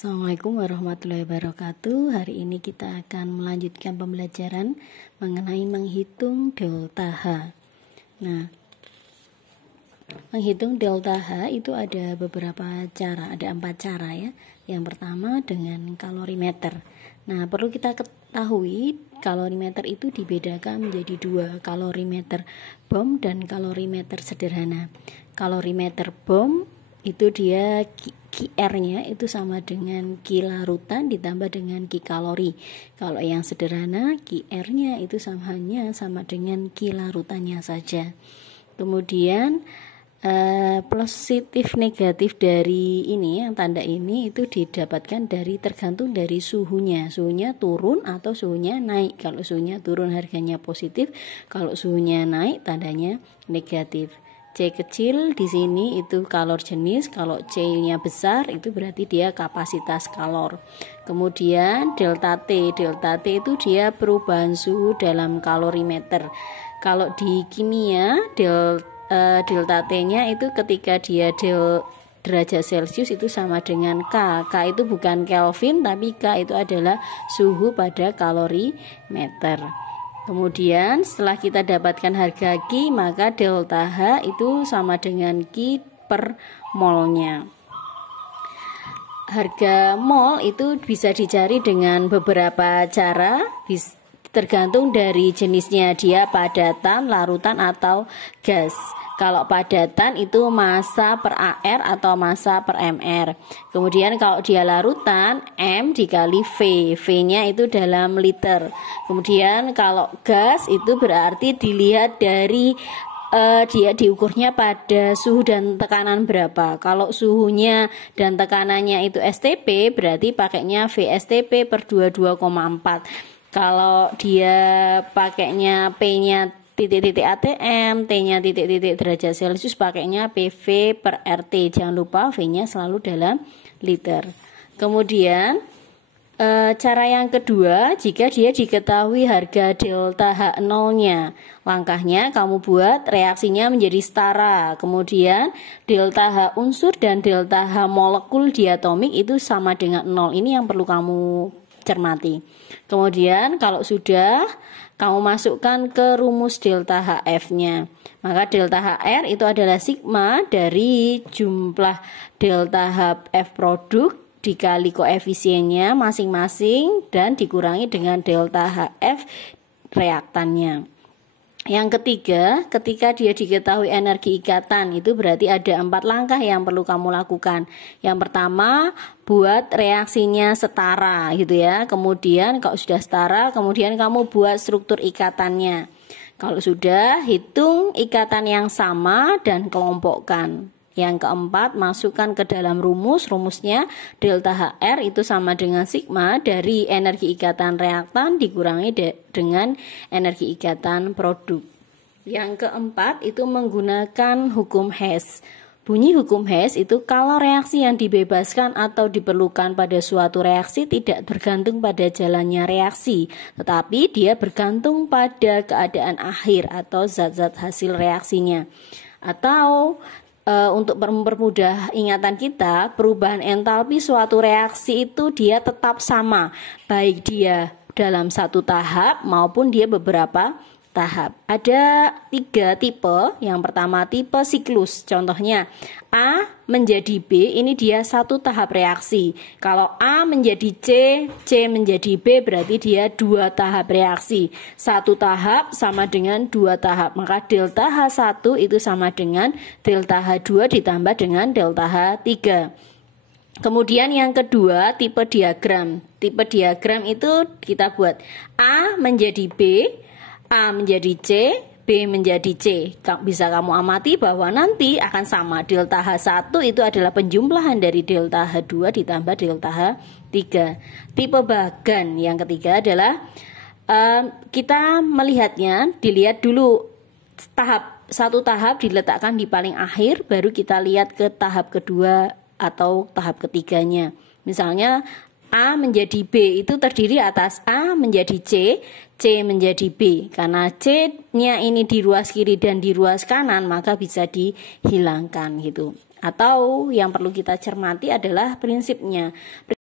Assalamualaikum warahmatullahi wabarakatuh. Hari ini kita akan melanjutkan pembelajaran mengenai menghitung delta H. Nah, menghitung delta H itu ada beberapa cara, ada 4 cara ya. Yang pertama dengan kalorimeter. Nah, perlu kita ketahui kalorimeter itu dibedakan menjadi 2, kalorimeter bom dan kalorimeter sederhana. Kalorimeter bom itu dia QR-nya itu sama dengan Ki larutan ditambah dengan Ki kalori. Kalau yang sederhana QR-nya itu hanya sama dengan Ki larutannya saja. Kemudian positif negatif dari ini yang tanda ini itu didapatkan dari tergantung dari suhunya. Suhunya turun atau suhunya naik. Kalau suhunya turun harganya positif, kalau suhunya naik tandanya negatif. C kecil di sini itu kalor jenis, kalau C-nya besar itu berarti dia kapasitas kalor. Kemudian delta T itu dia perubahan suhu dalam kalorimeter. Kalau di kimia delta T-nya itu ketika dia derajat Celcius itu sama dengan K. K itu bukan Kelvin tapi K itu adalah suhu pada kalorimeter. Kemudian setelah kita dapatkan harga Ki, maka delta H itu sama dengan Ki per molnya. Harga mol itu bisa dicari dengan beberapa cara, tergantung dari jenisnya, dia padatan, larutan atau gas. Kalau padatan itu massa per AR atau massa per MR. Kemudian kalau dia larutan, M dikali V. V-nya itu dalam liter. Kemudian kalau gas itu berarti dilihat dari dia diukurnya pada suhu dan tekanan berapa. Kalau suhunya dan tekanannya itu STP, berarti pakainya VSTP per 22,4. Kalau dia pakainya P-nya titik-titik ATM, T-nya titik-titik derajat Celcius, pakainya PV per RT. Jangan lupa V-nya selalu dalam liter. Kemudian cara yang kedua, jika dia diketahui harga delta H0-nya, langkahnya kamu buat reaksinya menjadi setara. Kemudian delta H unsur dan delta H molekul diatomik itu sama dengan 0. Ini yang perlu kamu cermati. Kemudian kalau sudah, kamu masukkan ke rumus delta HF-nya. Maka delta HR itu adalah sigma dari jumlah delta HF produk dikali koefisiennya masing-masing dan dikurangi dengan delta HF reaktannya. Yang ketiga, ketika dia diketahui energi ikatan, itu berarti ada 4 langkah yang perlu kamu lakukan. Yang pertama, buat reaksinya setara gitu ya. Kemudian kalau sudah setara, kemudian kamu buat struktur ikatannya. Kalau sudah, hitung ikatan yang sama dan kelompokkan. Yang keempat, masukkan ke dalam rumusnya delta HR itu sama dengan sigma dari energi ikatan reaktan dikurangi dengan energi ikatan produk. Yang keempat itu menggunakan hukum Hess. Bunyi hukum Hess itu kalau reaksi yang dibebaskan atau diperlukan pada suatu reaksi tidak bergantung pada jalannya reaksi, tetapi dia bergantung pada keadaan akhir atau zat-zat hasil reaksinya. Atau untuk mempermudah ingatan kita, perubahan entalpi suatu reaksi itu dia tetap sama, baik dia dalam satu tahap maupun dia beberapa tahap. Ada 3 tipe. Yang pertama tipe siklus. Contohnya A menjadi B, ini dia satu tahap reaksi. Kalau A menjadi C, C menjadi B, berarti dia 2 tahap reaksi. Satu tahap sama dengan 2 tahap. Maka delta H1 itu sama dengan delta H2 ditambah dengan delta H3. Kemudian yang kedua tipe diagram. Tipe diagram itu kita buat A menjadi B, A menjadi C, B menjadi C. Bisa kamu amati bahwa nanti akan sama. Delta H1 itu adalah penjumlahan dari delta H2 ditambah delta H3. Tipe bagan yang ketiga adalah kita melihatnya, dilihat dulu satu tahap diletakkan di paling akhir, baru kita lihat ke tahap kedua atau tahap ketiganya. Misalnya A menjadi B itu terdiri atas A menjadi C, C menjadi B. Karena C-nya ini di ruas kiri dan di ruas kanan, maka bisa dihilangkan gitu. Atau yang perlu kita cermati adalah prinsipnya.